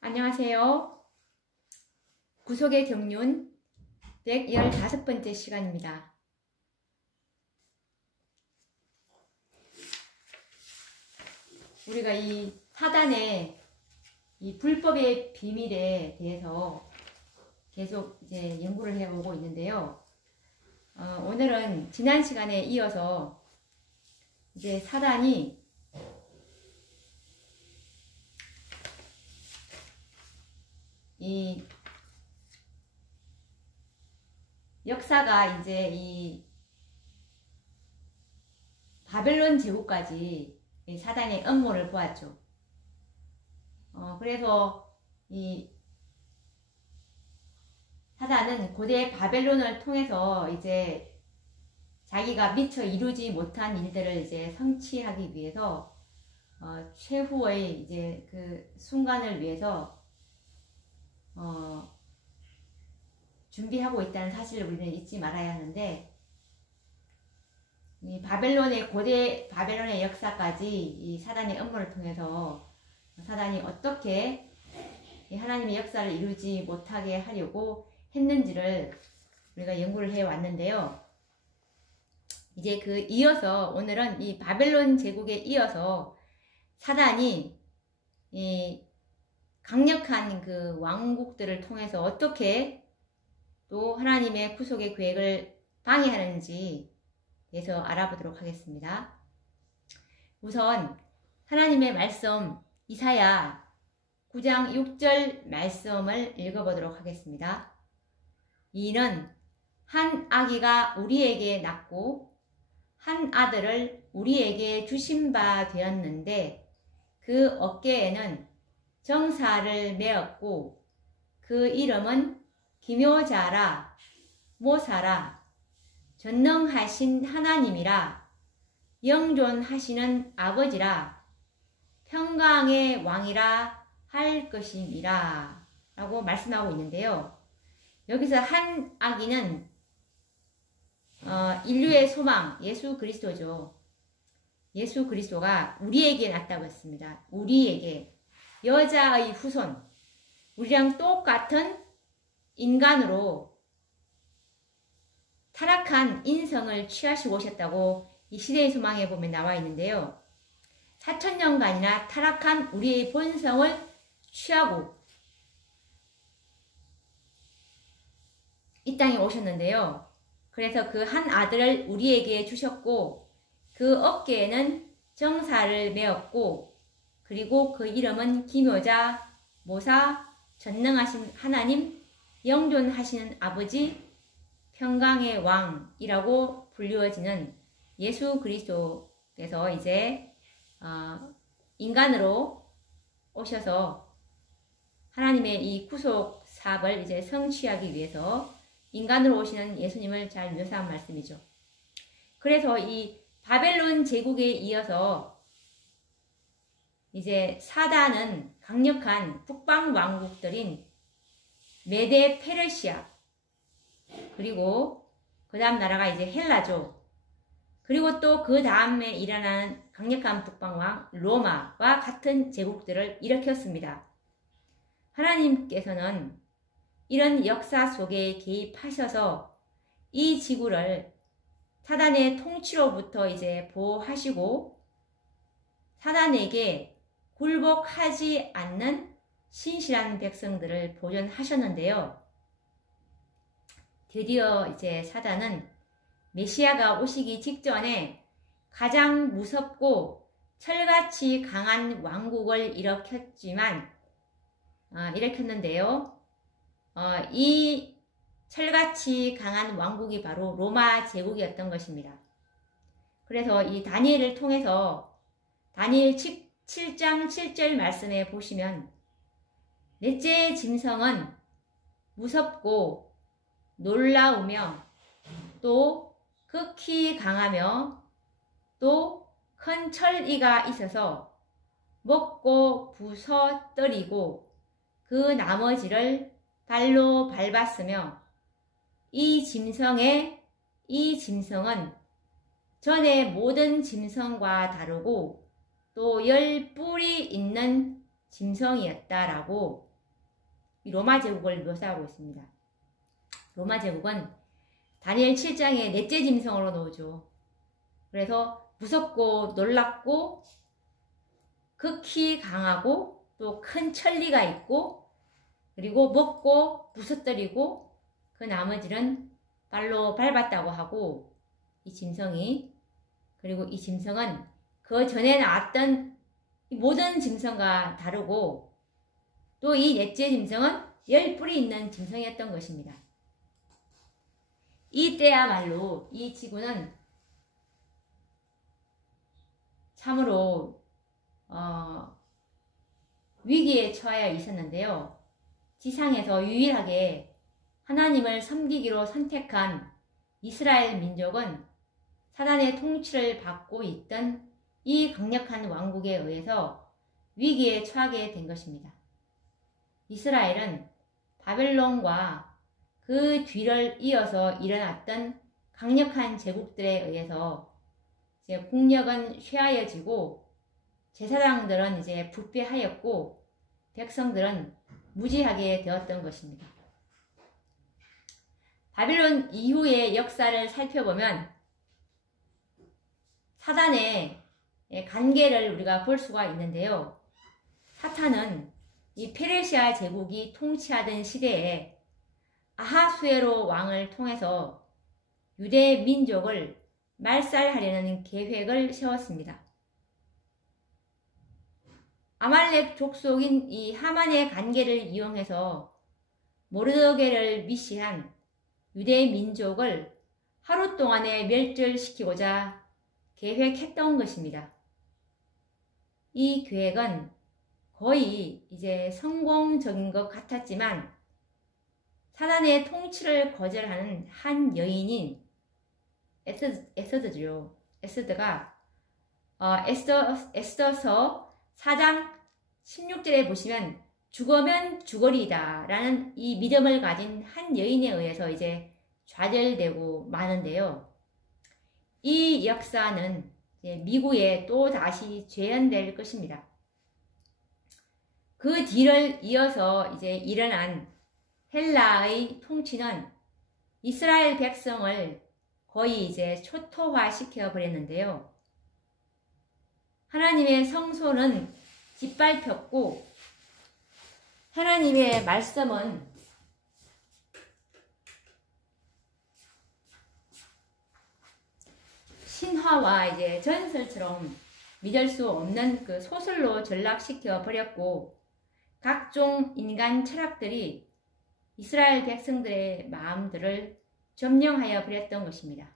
안녕하세요. 구속의 경륜 115번째 시간입니다. 우리가 이 사단의 이 불법의 비밀에 대해서 계속 이제 연구를 해오고 있는데요. 오늘은 지난 시간에 이어서 이제 사단이 이 역사가 이제 이 바벨론 제국까지 이 사단의 음모를 보았죠. 그래서 이 사단은 고대 바벨론을 통해서 이제 자기가 미처 이루지 못한 일들을 이제 성취하기 위해서 최후의 이제 그 순간을 위해서 준비하고 있다는 사실을 우리는 잊지 말아야 하는데, 이 바벨론의 고대 바벨론의 역사까지 이 사단의 음모를 통해서 사단이 어떻게 하나님의 역사를 이루지 못하게 하려고 했는지를 우리가 연구를 해 왔는데요. 이제 그 이어서 오늘은 이 바벨론 제국에 이어서 사단이 이 강력한 그 왕국들을 통해서 어떻게 또 하나님의 구속의 계획을 방해하는지 대해서 알아보도록 하겠습니다. 우선 하나님의 말씀 이사야 9장 6절 말씀을 읽어보도록 하겠습니다. 이는 한 아기가 우리에게 낳고 한 아들을 우리에게 주신 바 되었는데 그 어깨에는 정사를 메었고 그 이름은 기묘자라 모사라 전능하신 하나님이라 영존하시는 아버지라 평강의 왕이라 할 것임이라 라고 말씀하고 있는데요. 여기서 한 아기는 인류의 소망 예수 그리스도죠. 예수 그리스도가 우리에게 낳았다고 했습니다. 우리에게 여자의 후손, 우리랑 똑같은 인간으로 타락한 인성을 취하시고 오셨다고 이 시대의 소망에 보면 나와 있는데요. 4000년간이나 타락한 우리의 본성을 취하고 이 땅에 오셨는데요. 그래서 그 한 아들을 우리에게 주셨고 그 어깨에는 정사를 메었고 그리고 그 이름은 기묘자, 모사, 전능하신 하나님, 영존하시는 아버지, 평강의 왕이라고 불리워지는 예수 그리스도께서 이제 인간으로 오셔서 하나님의 이 구속 사업을 이제 성취하기 위해서 인간으로 오시는 예수님을 잘 묘사한 말씀이죠. 그래서 이 바벨론 제국에 이어서 이제 사단은 강력한 북방 왕국들인 메데 페르시아, 그리고 그 다음 나라가 이제 헬라죠. 그리고 또 그 다음에 일어난 강력한 북방왕 로마와 같은 제국들을 일으켰습니다. 하나님께서는 이런 역사 속에 개입하셔서 이 지구를 사단의 통치로부터 이제 보호하시고 사단에게 굴복하지 않는 신실한 백성들을 보존하셨는데요. 드디어 이제 사단은 메시아가 오시기 직전에 가장 무섭고 철같이 강한 왕국을 일으켰는데요. 이 철같이 강한 왕국이 바로 로마 제국이었던 것입니다. 그래서 이 다니엘을 통해서 다니엘 7장 7절 말씀에 보시면 넷째 짐승은 무섭고 놀라우며 또 극히 강하며 또 큰 철이가 있어서 먹고 부서뜨리고 그 나머지를 발로 밟았으며 이 짐승은 전의 모든 짐승과 다르고 또 10뿔이 있는 짐승이었다라고 로마 제국을 묘사하고 있습니다. 로마 제국은 다니엘 7장에 넷째 짐승으로 나오죠. 그래서 무섭고 놀랍고 극히 강하고 또 큰 천리가 있고 그리고 먹고 부서뜨리고 그 나머지는 발로 밟았다고 하고 이 짐승이 그리고 이 짐승은 그 전에 나왔던 모든 짐승과 다르고 또 이 넷째 짐승은 10뿔이 있는 짐승이었던 것입니다. 이때야말로 이 지구는 참으로 위기에 처하여 있었는데요. 지상에서 유일하게 하나님을 섬기기로 선택한 이스라엘 민족은 사단의 통치를 받고 있던 이 강력한 왕국에 의해서 위기에 처하게 된 것입니다. 이스라엘은 바벨론과 그 뒤를 이어서 일어났던 강력한 제국들에 의해서 이제 국력은 쇠하여지고 제사장들은 이제 부패하였고 백성들은 무지하게 되었던 것입니다. 바벨론 이후의 역사를 살펴보면 사단의 관계를 우리가 볼 수가 있는데요. 사탄은 이 페르시아 제국이 통치하던 시대에 아하수에로 왕을 통해서 유대 민족을 말살하려는 계획을 세웠습니다. 아말렉 족속인 이 하만의 관계를 이용해서 모르드게를 미시한 유대 민족을 하루 동안에 멸절시키고자 계획했던 것입니다. 이 계획은 거의 이제 성공적인 것 같았지만 사단의 통치를 거절하는 한 여인인 에스더죠. 에스더가 에스더서 4장 16절에 보시면 죽으면 죽으리이다 라는 이 믿음을 가진 한 여인에 의해서 이제 좌절되고 마는데요. 이 역사는 미국에 또 다시 재현될 것입니다. 그 뒤를 이어서 이제 일어난 헬라의 통치는 이스라엘 백성을 거의 이제 초토화시켜 버렸는데요. 하나님의 성소는 짓밟혔고 하나님의 말씀은 신화와 이제 전설처럼 믿을 수 없는 그 소설로 전락시켜 버렸고 각종 인간 철학들이 이스라엘 백성들의 마음들을 점령하여 버렸던 것입니다.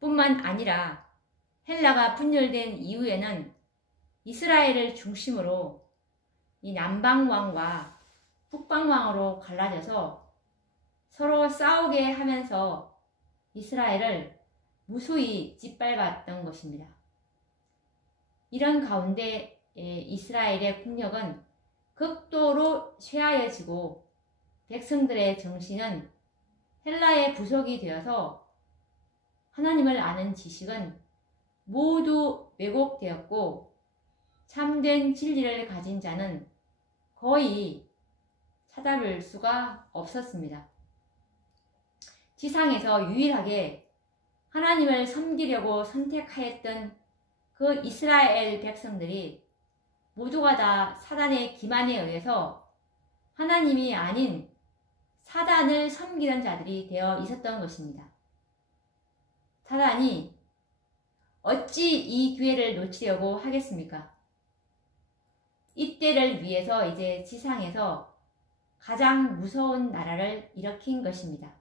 뿐만 아니라 헬라가 분열된 이후에는 이스라엘을 중심으로 이 남방왕과 북방왕으로 갈라져서 서로 싸우게 하면서 이스라엘을 무수히 짓밟았던 것입니다. 이런 가운데 이스라엘의 국력은 극도로 쇠하여지고 백성들의 정신은 헬라의 부속이 되어서 하나님을 아는 지식은 모두 왜곡되었고 참된 진리를 가진 자는 거의 찾아볼 수가 없었습니다. 지상에서 유일하게 하나님을 섬기려고 선택하였던 그 이스라엘 백성들이 모두가 다 사단의 기만에 의해서 하나님이 아닌 사단을 섬기는 자들이 되어 있었던 것입니다. 사단이 어찌 이 기회를 놓치려고 하겠습니까? 이때를 위해서 이제 지상에서 가장 무서운 나라를 일으킨 것입니다.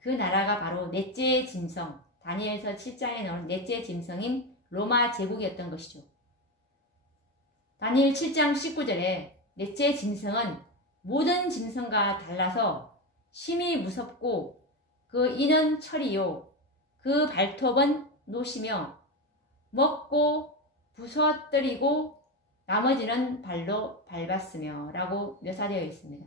그 나라가 바로 넷째 짐승, 다니엘서 7장에 나오는 넷째 짐승인 로마 제국이었던 것이죠. 다니엘 7장 19절에 넷째 짐승은 모든 짐승과 달라서 심히 무섭고 그 이는 철이요 그 발톱은 노시며 먹고 부서뜨리고 나머지는 발로 밟았으며 라고 묘사되어 있습니다.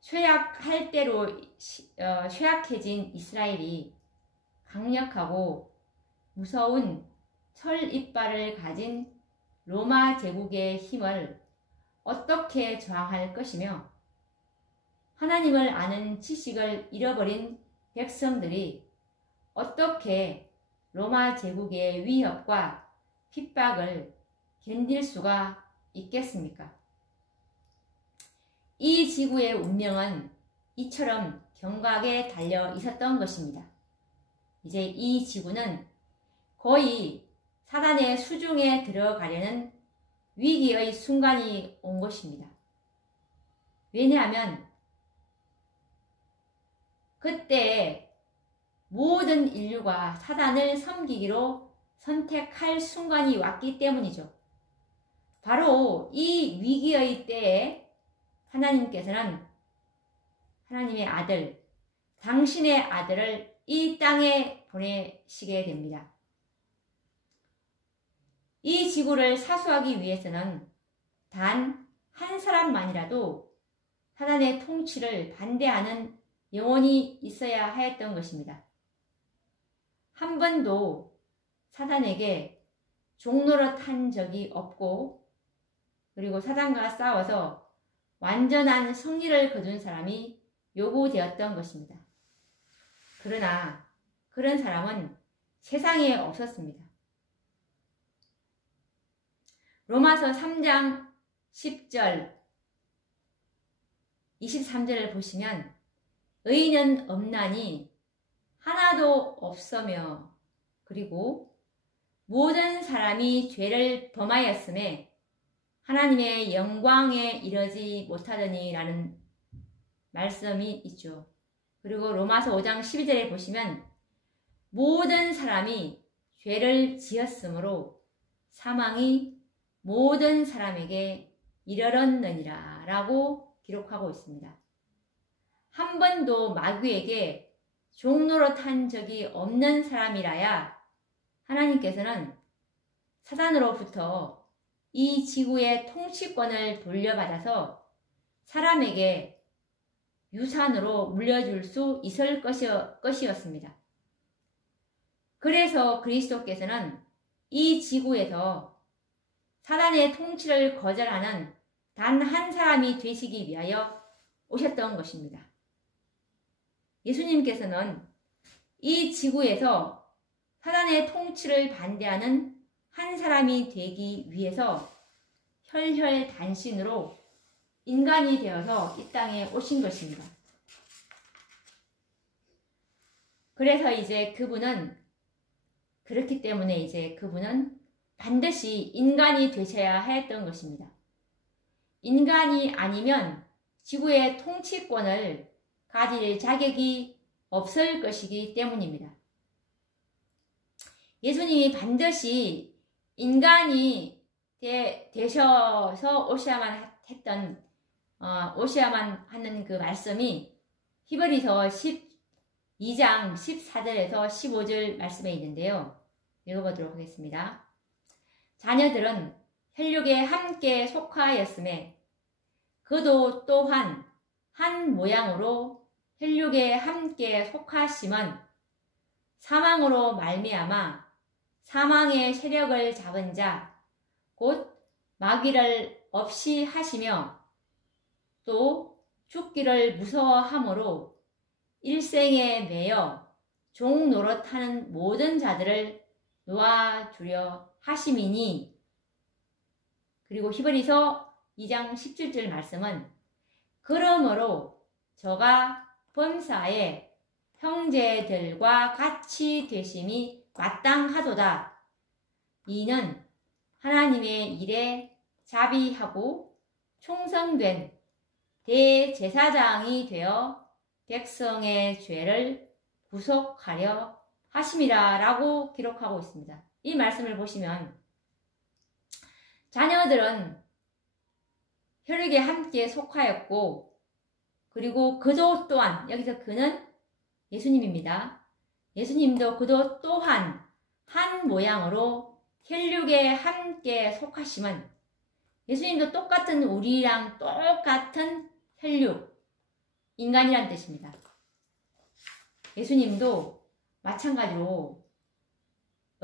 쇠약할 대로 쇠약해진 이스라엘이 강력하고 무서운 철 이빨을 가진 로마 제국의 힘을 어떻게 저항할 것이며 하나님을 아는 지식을 잃어버린 백성들이 어떻게 로마 제국의 위협과 핍박을 견딜 수가 있겠습니까? 이 지구의 운명은 이처럼 경각에 달려 있었던 것입니다. 이제 이 지구는 거의 사단의 수중에 들어가려는 위기의 순간이 온 것입니다. 왜냐하면 그때 모든 인류가 사단을 섬기기로 선택할 순간이 왔기 때문이죠. 바로 이 위기의 때에 하나님께서는 하나님의 아들, 당신의 아들을 이 땅에 보내시게 됩니다. 이 지구를 사수하기 위해서는 단 한 사람만이라도 사단의 통치를 반대하는 영혼이 있어야 하였던 것입니다. 한 번도 사단에게 종노릇한 적이 없고 그리고 사단과 싸워서 완전한 승리를 거둔 사람이 요구되었던 것입니다. 그러나 그런 사람은 세상에 없었습니다. 로마서 3장 10절 23절을 보시면 의인은 없나니 하나도 없으며 그리고 모든 사람이 죄를 범하였음에 하나님의 영광에 이르지 못하더니 라는 말씀이 있죠. 그리고 로마서 5장 12절에 보시면 모든 사람이 죄를 지었으므로 사망이 모든 사람에게 이르렀느니라 라고 기록하고 있습니다. 한 번도 마귀에게 종노릇한 적이 없는 사람이라야 하나님께서는 사단으로부터 이 지구의 통치권을 돌려받아서 사람에게 유산으로 물려줄 수 있을 것이었습니다. 그래서 그리스도께서는 이 지구에서 사단의 통치를 거절하는 단 한 사람이 되시기 위하여 오셨던 것입니다. 예수님께서는 이 지구에서 사단의 통치를 반대하는 한 사람이 되기 위해서 혈혈단신으로 인간이 되어서 이 땅에 오신 것입니다. 그래서 이제 그렇기 때문에 이제 그분은 반드시 인간이 되셔야 했던 것입니다. 인간이 아니면 지구의 통치권을 가질 자격이 없을 것이기 때문입니다. 예수님이 반드시 인간이 되셔서 오셔야만 하는 그 말씀이 히브리서 12장 14절에서 15절 말씀에 있는데요. 읽어보도록 하겠습니다. 자녀들은 혈육에 함께 속하였음에 그도 또한 한 모양으로 혈육에 함께 속하심은 사망으로 말미암아 사망의 세력을 잡은 자 곧 마귀를 없이 하시며 또 죽기를 무서워함으로 일생에 매여 종 노릇하는 모든 자들을 놓아주려 하심이니. 그리고 히브리서 2장 17절 말씀은 그러므로 저가 범사에 형제들과 같이 되심이 마땅하도다. 이는 하나님의 일에 자비하고 충성된 대제사장이 되어 백성의 죄를 구속하려 하심이라 라고 기록하고 있습니다. 이 말씀을 보시면 자녀들은 혈육에 함께 속하였고 그리고 그도 또한, 여기서 그는 예수님입니다. 예수님도 그도 또한 한 모양으로 혈육에 함께 속하심은, 예수님도 똑같은 우리랑 똑같은 혈육, 인간이란 뜻입니다. 예수님도 마찬가지로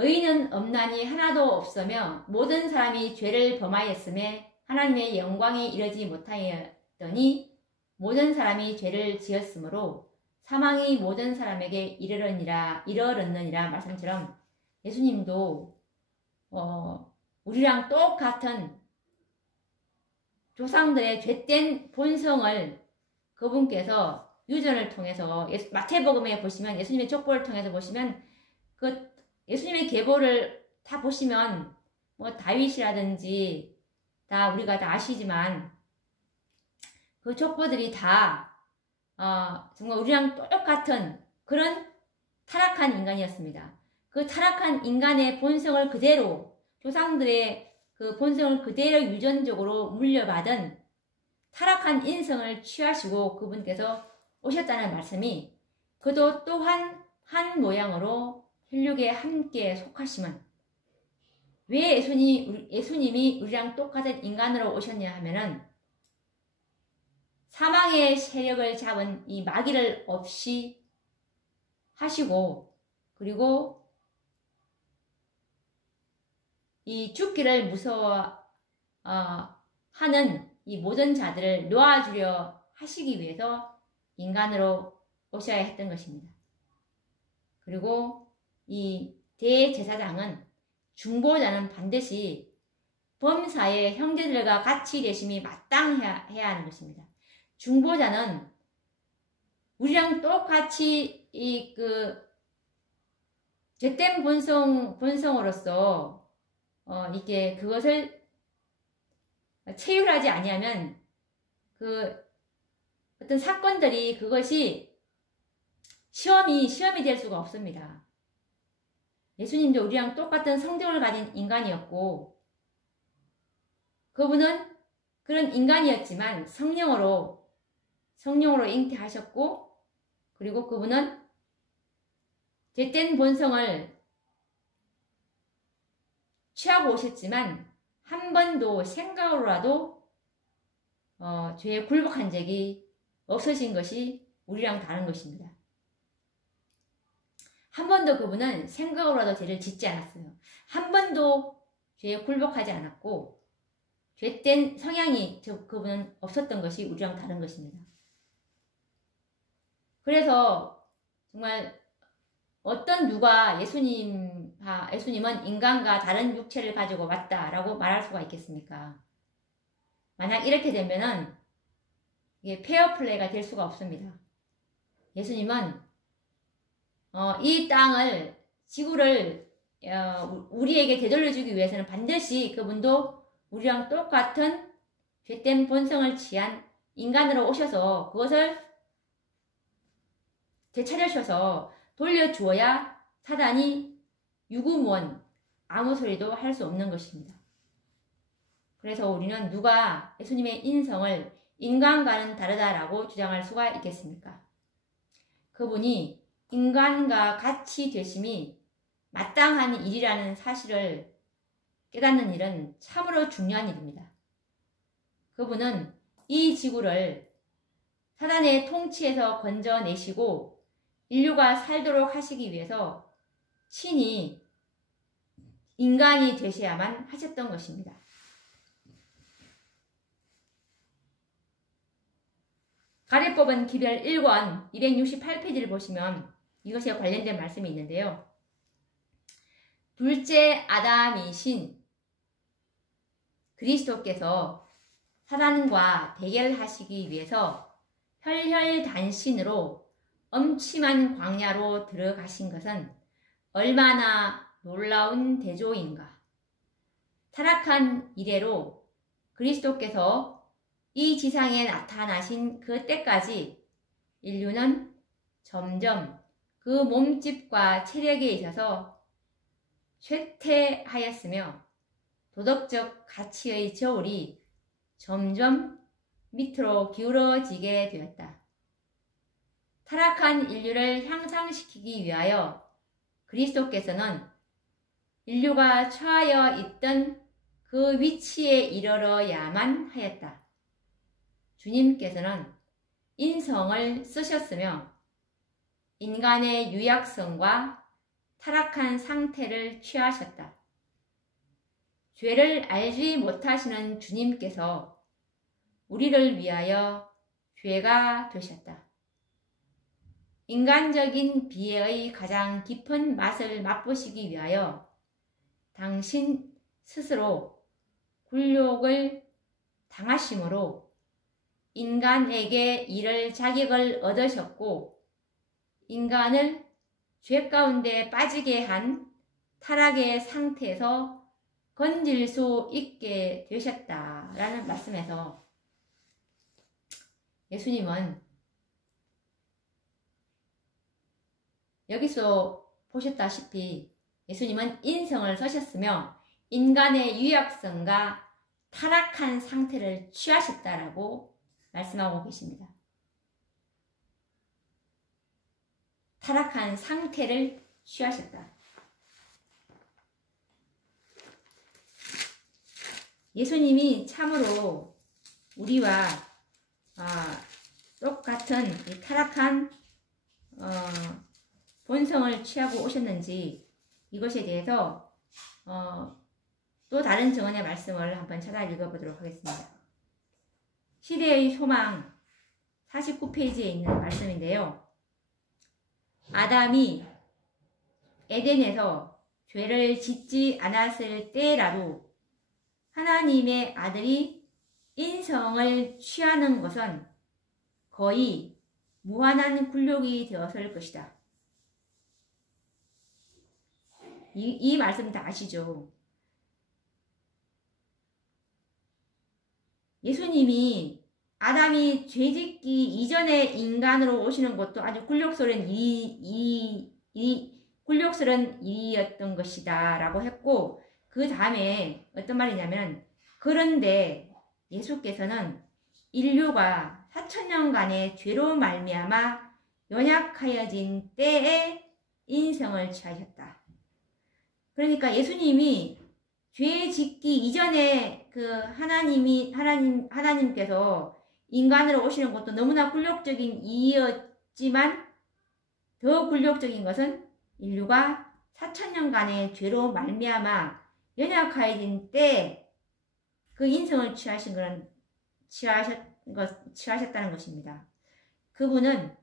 의인은 없나니 하나도 없으며 모든 사람이 죄를 범하였음에 하나님의 영광이 이르지 못하였더니 모든 사람이 죄를 지었으므로 사망이 모든 사람에게 이르렀느니라 말씀처럼 예수님도 우리랑 똑같은 조상들의 죄된 본성을 그분께서 유전을 통해서 마태복음에 보시면 예수님의 족보를 통해서 보시면 그 예수님의 계보를 다 보시면 뭐 다윗이라든지 다 우리가 다 아시지만 그 족보들이 다 정말 우리랑 똑같은 그런 타락한 인간이었습니다. 그 타락한 인간의 본성을 그대로 조상들의 그 본성을 그대로 유전적으로 물려받은 타락한 인성을 취하시고 그분께서 오셨다는 말씀이 그도 또한 한 모양으로 혈육에 함께 속하심은 왜 예수님이 우리랑 똑같은 인간으로 오셨냐 하면은 사망의 세력을 잡은 이 마귀를 없이 하시고 그리고 이 죽기를 무서워하는 이 모든 자들을 놓아주려 하시기 위해서 인간으로 오셔야 했던 것입니다. 그리고 이 대제사장은 중보자는 반드시 범사의 형제들과 같이 계심이 마땅해야 하는 것입니다. 중보자는 우리랑 똑같이 죄된 본성으로서 이게 그것을 체휼하지 아니하면 어떤 사건들이 그것이 시험이 될 수가 없습니다. 예수님도 우리랑 똑같은 성정을 가진 인간이었고 그분은 그런 인간이었지만 성령으로 잉태하셨고 그리고 그분은 죄된 본성을 취하고 오셨지만 한 번도 생각으로라도 죄에 굴복한 적이 없으신 것이 우리랑 다른 것입니다. 한 번도 그분은 생각으로라도 죄를 짓지 않았어요. 한 번도 죄에 굴복하지 않았고 죄된 성향이 그분은 없었던 것이 우리랑 다른 것입니다. 그래서 정말 어떤 누가 예수님은 인간과 다른 육체를 가지고 왔다라고 말할 수가 있겠습니까? 만약 이렇게 되면은 이게 페어플레이가 될 수가 없습니다. 예수님은 이 땅을 지구를 우리에게 되돌려주기 위해서는 반드시 그분도 우리랑 똑같은 죄된 본성을 취한 인간으로 오셔서 그것을 되찾으셔서 돌려주어야 사단이 유구무원 아무 소리도 할 수 없는 것입니다. 그래서 우리는 누가 예수님의 인성을 인간과는 다르다라고 주장할 수가 있겠습니까? 그분이 인간과 같이 되심이 마땅한 일이라는 사실을 깨닫는 일은 참으로 중요한 일입니다. 그분은 이 지구를 사단의 통치에서 건져내시고 인류가 살도록 하시기 위해서 친히 인간이 되셔야만 하셨던 것입니다. 가래법은 기별 1권 268페이지를 보시면 이것에 관련된 말씀이 있는데요. 둘째 아담이신 그리스도께서 사단과 대결하시기 위해서 혈혈단신으로 엄침한 광야로 들어가신 것은 얼마나 놀라운 대조인가. 타락한 이래로 그리스도께서 이 지상에 나타나신 그 때까지 인류는 점점 그 몸집과 체력에 있어서 쇠퇴하였으며 도덕적 가치의 저울이 점점 밑으로 기울어지게 되었다. 타락한 인류를 향상시키기 위하여 그리스도께서는 인류가 처하여 있던 그 위치에 이르러야만 하였다. 주님께서는 인성을 쓰셨으며 인간의 유약성과 타락한 상태를 취하셨다. 죄를 알지 못하시는 주님께서 우리를 위하여 죄가 되셨다. 인간적인 비애의 가장 깊은 맛을 맛보시기 위하여 당신 스스로 굴욕을 당하심으로 인간에게 이를 자격을 얻으셨고 인간을 죄 가운데 빠지게 한 타락의 상태에서 건질 수 있게 되셨다라는 말씀에서 예수님은 여기서 보셨다시피 예수님은 인성을 쓰셨으며 인간의 유약성과 타락한 상태를 취하셨다라고 말씀하고 계십니다. 타락한 상태를 취하셨다. 예수님이 참으로 우리와 똑같은 이 타락한 본성을 취하고 오셨는지 이것에 대해서 또 다른 증언의 말씀을 한번 찾아 읽어보도록 하겠습니다. 시대의 소망 49페이지에 있는 말씀인데요. 아담이 에덴에서 죄를 짓지 않았을 때라도 하나님의 아들이 인성을 취하는 것은 거의 무한한 굴욕이 되었을 것이다. 이 말씀 다 아시죠? 예수님이 아담이 죄짓기 이전에 인간으로 오시는 것도 아주 굴욕스러운 일이었던 것이다 라고 했고 그 다음에 어떤 말이냐면 그런데 예수께서는 인류가 4,000년간의 죄로 말미암아 연약하여진 때에 인성을 취하셨다. 그러니까 예수님이 죄 짓기 이전에 그 하나님께서 인간으로 오시는 것도 너무나 굴욕적인 일이었지만 더 굴욕적인 것은 인류가 4,000년간의 죄로 말미암아 연약하여진 때 그 인성을 취하셨다는 것입니다. 그분은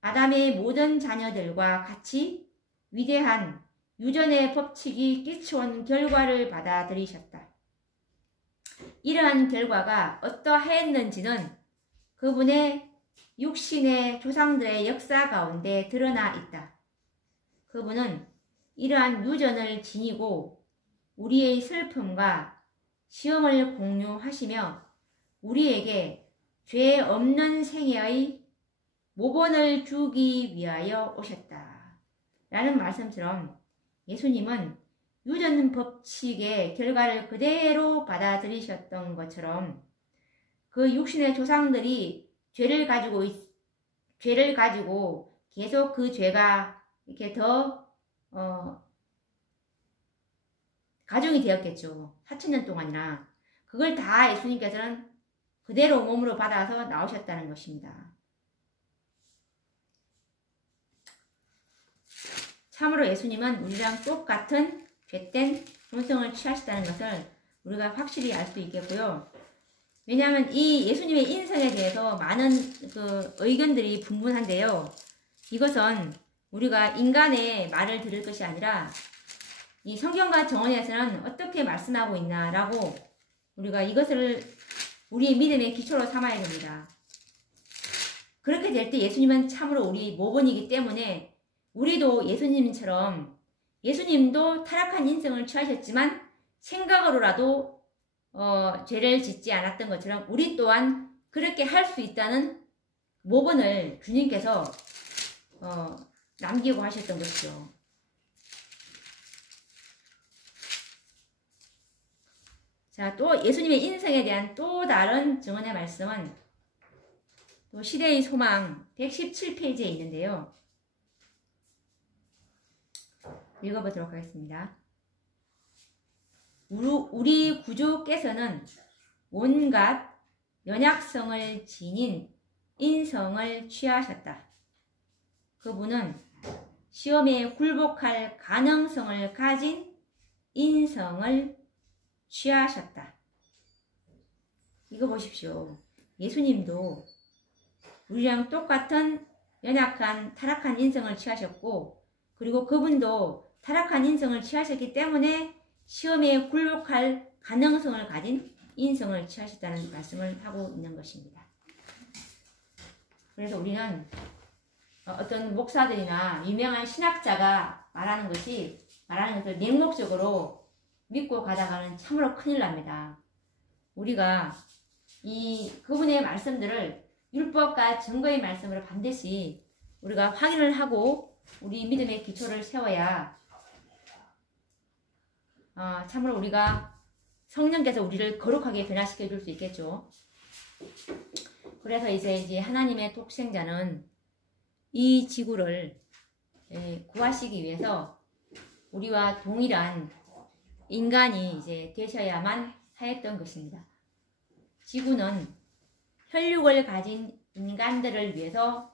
아담의 모든 자녀들과 같이 위대한 유전의 법칙이 끼쳐온 결과를 받아들이셨다. 이러한 결과가 어떠했는지는 그분의 육신의 조상들의 역사 가운데 드러나 있다. 그분은 이러한 유전을 지니고 우리의 슬픔과 시험을 공유하시며 우리에게 죄 없는 생애의 모본을 주기 위하여 오셨다. 라는 말씀처럼 예수님은 유전 법칙의 결과를 그대로 받아들이셨던 것처럼 그 육신의 조상들이 죄를 가지고 계속 그 죄가 이렇게 더 가중이 되었겠죠. 4,000년 동안이나. 그걸 다 예수님께서는 그대로 몸으로 받아서 나오셨다는 것입니다. 참으로 예수님은 우리랑 똑같은 죄된 본성을 취하셨다는 것을 우리가 확실히 알 수 있겠고요. 왜냐하면 이 예수님의 인성에 대해서 많은 그 의견들이 분분한데요. 이것은 우리가 인간의 말을 들을 것이 아니라 이 성경과 정언에서는 어떻게 말씀하고 있나라고 우리가 이것을 우리의 믿음의 기초로 삼아야 됩니다. 그렇게 될 때 예수님은 참으로 우리 모본이기 때문에 우리도 예수님처럼 예수님도 타락한 인성을 취하셨지만 생각으로라도 죄를 짓지 않았던 것처럼 우리 또한 그렇게 할 수 있다는 모본을 주님께서 남기고 하셨던 것이죠. 자, 또 예수님의 인성에 대한 또 다른 증언의 말씀은 또 시대의 소망 117페이지에 있는데요. 읽어보도록 하겠습니다. 우리 구주께서는 온갖 연약성을 지닌 인성을 취하셨다. 그분은 시험에 굴복할 가능성을 가진 인성을 취하셨다. 이거 보십시오. 예수님도 우리랑 똑같은 연약한 타락한 인성을 취하셨고, 그리고 그분도 타락한 인성을 취하셨기 때문에 시험에 굴복할 가능성을 가진 인성을 취하셨다는 말씀을 하고 있는 것입니다. 그래서 우리는 어떤 목사들이나 유명한 신학자가 말하는 것을 맹목적으로 믿고 가다가는 참으로 큰일 납니다. 우리가 그분의 말씀들을 율법과 증거의 말씀으로 반드시 우리가 확인을 하고 우리 믿음의 기초를 세워야 참으로 우리가 성령께서 우리를 거룩하게 변화시켜 줄 수 있겠죠. 그래서 이제 하나님의 독생자는 이 지구를 구하시기 위해서 우리와 동일한 인간이 이제 되셔야만 하였던 것입니다. 지구는 혈육을 가진 인간들을 위해서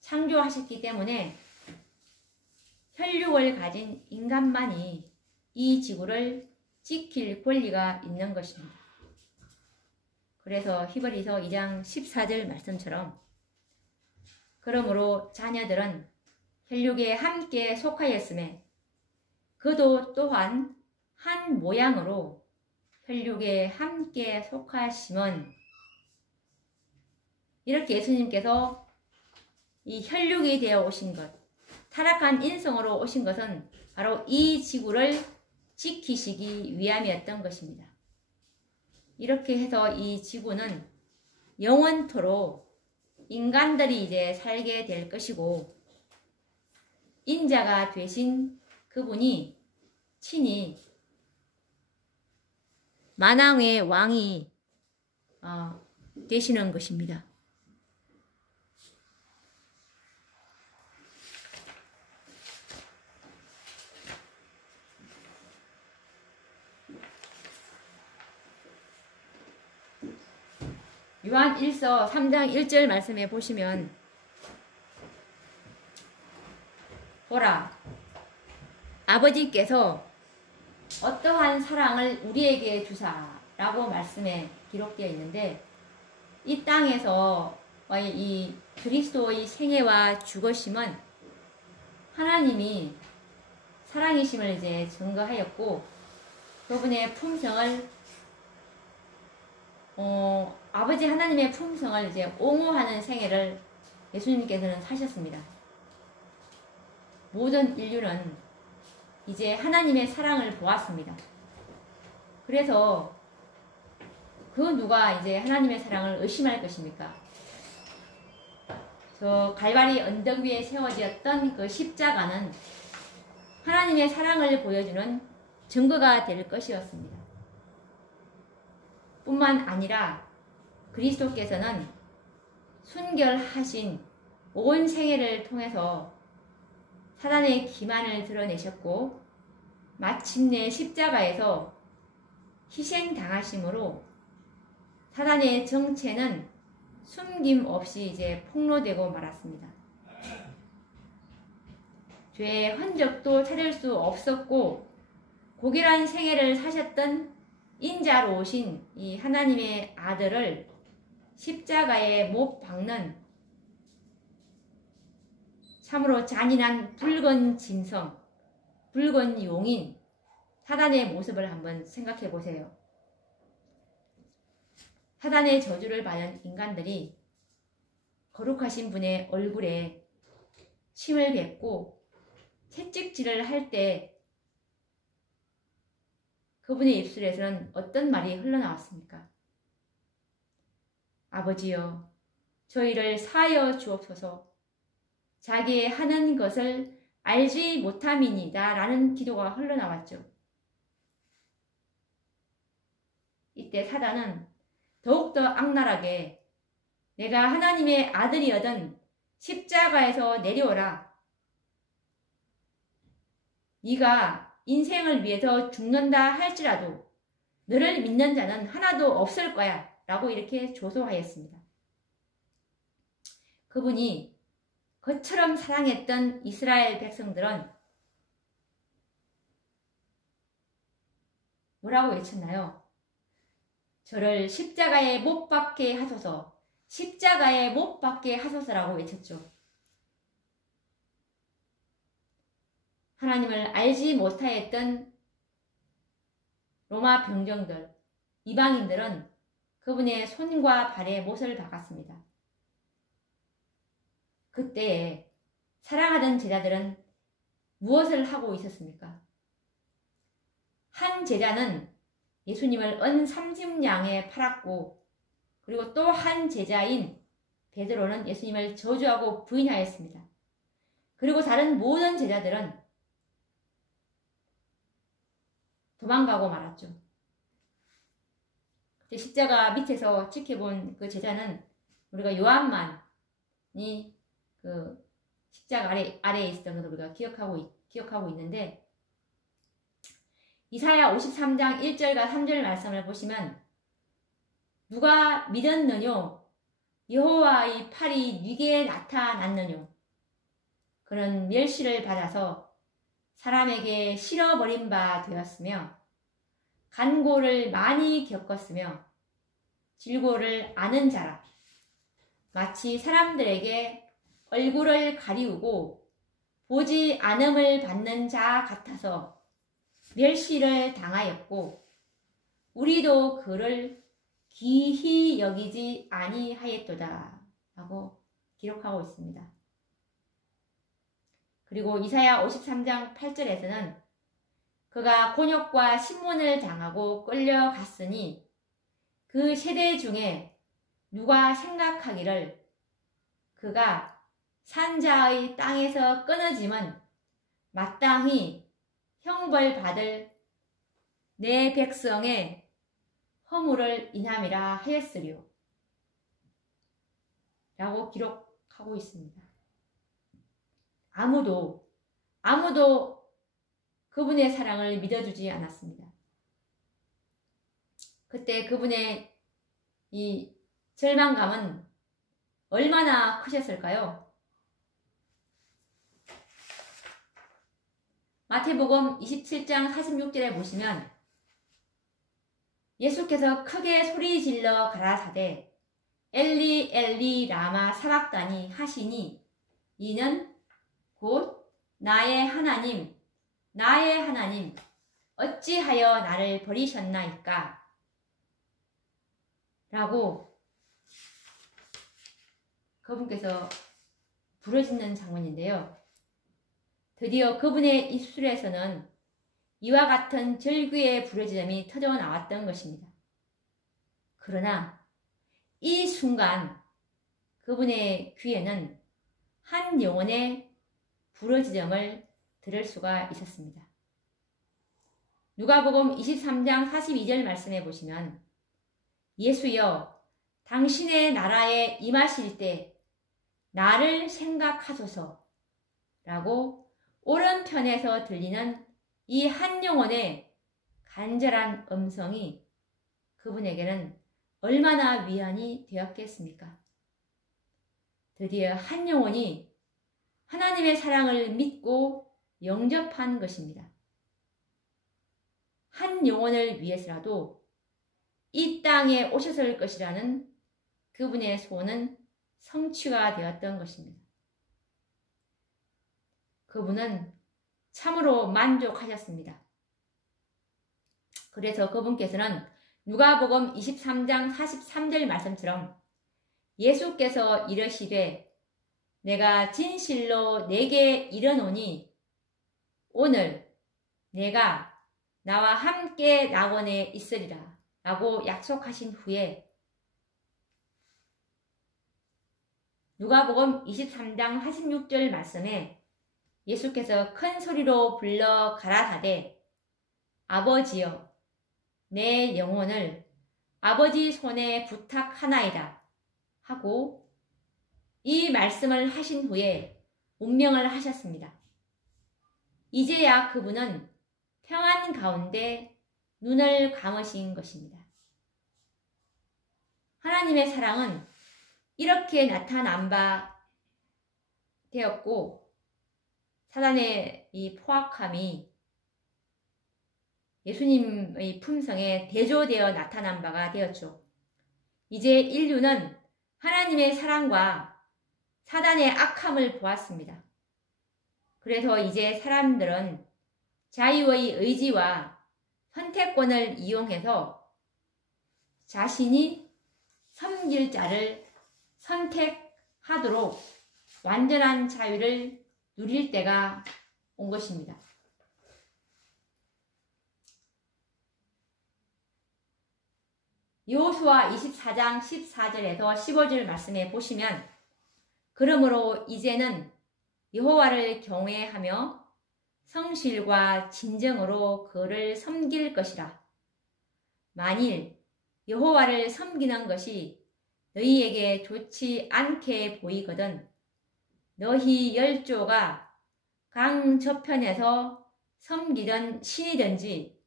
창조하셨기 때문에 혈육을 가진 인간만이 이 지구를 지킬 권리가 있는 것입니다. 그래서 히브리서 2장 14절 말씀처럼 그러므로 자녀들은 혈육에 함께 속하였음에 그도 또한 한 모양으로 혈육에 함께 속하심은, 이렇게 예수님께서 이 혈육이 되어 오신 것, 타락한 인성으로 오신 것은 바로 이 지구를 지키시기 위함이었던 것입니다. 이렇게 해서 이 지구는 영원토록 인간들이 이제 살게 될 것이고, 인자가 되신 그분이 친히 만왕의 왕이 되시는 것입니다. 요한 1서 3장 1절 말씀에 보시면, 보라, 아버지께서 어떠한 사랑을 우리에게 주사라고 말씀에 기록되어 있는데, 이 땅에서 이 그리스도의 생애와 죽으심은 하나님이 사랑이심을 이제 증거하였고, 그분의 품성을 아버지 하나님의 품성을 이제 옹호하는 생애를 예수님께서는 사셨습니다. 모든 인류는 이제 하나님의 사랑을 보았습니다. 그래서 그 누가 이제 하나님의 사랑을 의심할 것입니까? 저 갈바리 언덕 위에 세워졌던 그 십자가는 하나님의 사랑을 보여주는 증거가 될 것이었습니다. 뿐만 아니라 그리스도께서는 순결하신 온 생애를 통해서 사단의 기만을 드러내셨고, 마침내 십자가에서 희생당하심으로 사단의 정체는 숨김없이 이제 폭로되고 말았습니다. 죄의 흔적도 찾을 수 없었고, 고결한 생애를 사셨던 인자로 오신 이 하나님의 아들을 십자가에 못 박는 참으로 잔인한 붉은 짐승, 붉은 용인, 사단의 모습을 한번 생각해 보세요. 사단의 저주를 받은 인간들이 거룩하신 분의 얼굴에 침을 뱉고 채찍질을 할 때 그분의 입술에서는 어떤 말이 흘러나왔습니까? 아버지여, 저희를 사하여 주옵소서. 자기의 하는 것을 알지 못함이니이다 라는 기도가 흘러나왔죠. 이때 사단은 더욱더 악랄하게 내가 하나님의 아들이거든 십자가에서 내려오라. 네가 인생을 위해서 죽는다 할지라도 너를 믿는 자는 하나도 없을 거야 라고 이렇게 조소하였습니다. 그분이 그처럼 사랑했던 이스라엘 백성들은 뭐라고 외쳤나요? 저를 십자가에 못 박게 하소서, 십자가에 못 박게 하소서라고 외쳤죠. 하나님을 알지 못하였던 로마 병정들, 이방인들은 그분의 손과 발에 못을 박았습니다. 그때에 사랑하던 제자들은 무엇을 하고 있었습니까? 한 제자는 예수님을 은 30냥에 팔았고, 그리고 또 한 제자인 베드로는 예수님을 저주하고 부인하였습니다. 그리고 다른 모든 제자들은 도망가고 말았죠. 십자가 밑에서 지켜본 그 제자는 우리가 요한만이 그 십자가 아래에 있었던 것을 우리가 기억하고 있는데, 이사야 53장 1절과 3절 말씀을 보시면 누가 믿었느뇨? 여호와의 팔이 네게 나타났느뇨? 그는 멸시를 받아서 사람에게 실어버린 바 되었으며 간고를 많이 겪었으며 질고를 아는 자라. 마치 사람들에게 얼굴을 가리우고 보지 않음을 받는 자 같아서 멸시를 당하였고 우리도 그를 기히 여기지 아니하였도다 라고 기록하고 있습니다. 그리고 이사야 53장 8절에서는 그가 곤욕과 신문을 당하고 끌려갔으니 그 세대 중에 누가 생각하기를 그가 산자의 땅에서 끊어짐은 마땅히 형벌받을 내 백성의 허물을 인함이라 하였으리요 라고 기록하고 있습니다. 아무도 그분의 사랑을 믿어주지 않았습니다. 그때 그분의 이 절망감은 얼마나 크셨을까요? 마태복음 27장 46절에 보시면 예수께서 크게 소리 질러 가라사대 엘리 엘리 라마 사박다니 하시니 이는 곧 나의 하나님 어찌하여 나를 버리셨나이까 라고 그분께서 부르짖는 장면인데요. 드디어 그분의 입술에서는 이와 같은 절규의 부르짖음이 터져 나왔던 것입니다. 그러나 이 순간 그분의 귀에는 한 영혼의 부르짖음을 들을 수가 있었습니다. 누가복음 23장 42절 말씀해 보시면 예수여 당신의 나라에 임하실 때 나를 생각하소서 라고 오른편에서 들리는 이 한 영혼의 간절한 음성이 그분에게는 얼마나 위안이 되었겠습니까? 드디어 한 영혼이 하나님의 사랑을 믿고 영접한 것입니다. 한 영혼을 위해서라도 이 땅에 오셨을 것이라는 그분의 소원은 성취가 되었던 것입니다. 그분은 참으로 만족하셨습니다. 그래서 그분께서는 누가복음 23장 43절 말씀처럼 예수께서 이르시되 내가 진실로 내게 이르노니 오늘 내가 나와 함께 낙원에 있으리라 라고 약속하신 후에 누가복음 23장 46절 말씀에 예수께서 큰 소리로 불러 가라사대 아버지여 내 영혼을 아버지 손에 부탁하나이다 하고 이 말씀을 하신 후에 운명을 하셨습니다. 이제야 그분은 평안 가운데 눈을 감으신 것입니다. 하나님의 사랑은 이렇게 나타난 바 되었고 사단의 이 포악함이 예수님의 품성에 대조되어 나타난 바가 되었죠. 이제 인류는 하나님의 사랑과 사단의 악함을 보았습니다. 그래서 이제 사람들은 자유의 의지와 선택권을 이용해서 자신이 섬길 자를 선택하도록 완전한 자유를 누릴 때가 온 것입니다. 여호수아 24장 14절에서 15절 말씀에 보시면 그러므로 이제는 여호와를 경외하며 성실과 진정으로 그를 섬길 것이라. 만일 여호와를 섬기는 것이 너희에게 좋지 않게 보이거든 너희 열조가 강 저편에서 섬기던 신이든지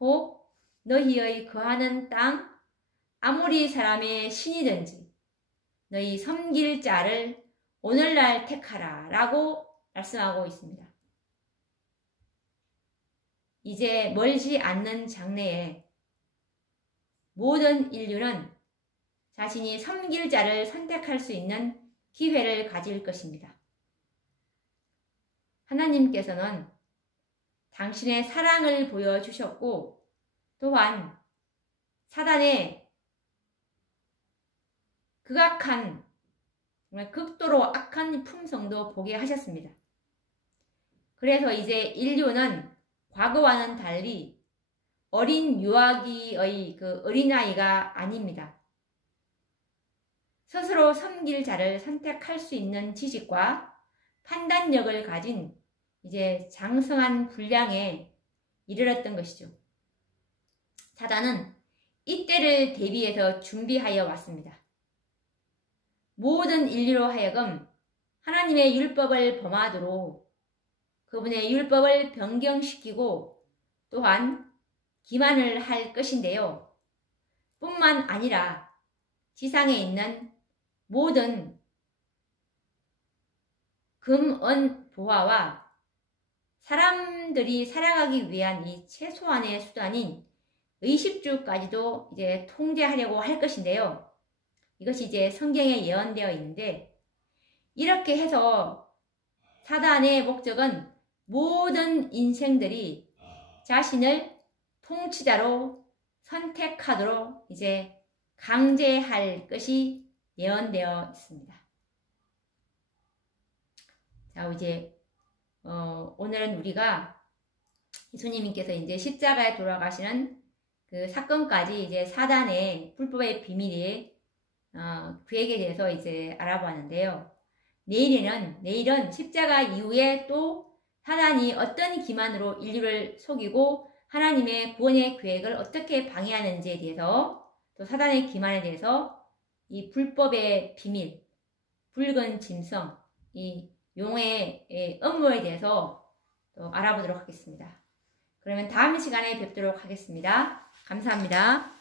혹 너희의 거하는 땅 아모리 사람의 신이든지 너희 섬길 자를 오늘날 택하라 라고 말씀하고 있습니다. 이제 멀지 않는 장래에 모든 인류는 자신이 섬길 자를 선택할 수 있는 기회를 가질 것입니다. 하나님께서는 당신의 사랑을 보여주셨고 또한 사단의 극악한 정말 극도로 악한 품성도 보게 하셨습니다. 그래서 이제 인류는 과거와는 달리 어린 유아기의 그 어린아이가 아닙니다. 스스로 섬길 자를 선택할 수 있는 지식과 판단력을 가진 이제 장성한 분량에 이르렀던 것이죠. 사단은 이때를 대비해서 준비하여 왔습니다. 모든 인류로 하여금 하나님의 율법을 범하도록 그분의 율법을 변경시키고 또한 기만을 할 것인데요. 뿐만 아니라 지상에 있는 모든 금, 은, 보화와 사람들이 살아가기 위한 이 최소한의 수단인 의식주까지도 이제 통제하려고 할 것인데요. 이것이 이제 성경에 예언되어 있는데 이렇게 해서 사단의 목적은 모든 인생들이 자신을 통치자로 선택하도록 이제 강제할 것이 예언되어 있습니다. 자, 이제 오늘은 우리가 예수님께서 이제 십자가에 돌아가시는 그 사건까지 이제 사단의 불법의 비밀이 그에게 대해서 이제 알아보았는데요. 내일은 십자가 이후에 또 사단이 어떤 기만으로 인류를 속이고 하나님의 구원의 계획을 어떻게 방해하는지에 대해서 또 사단의 기만에 대해서 이 불법의 비밀, 붉은 짐승, 이 용의 업무에 대해서 또 알아보도록 하겠습니다. 그러면 다음 시간에 뵙도록 하겠습니다. 감사합니다.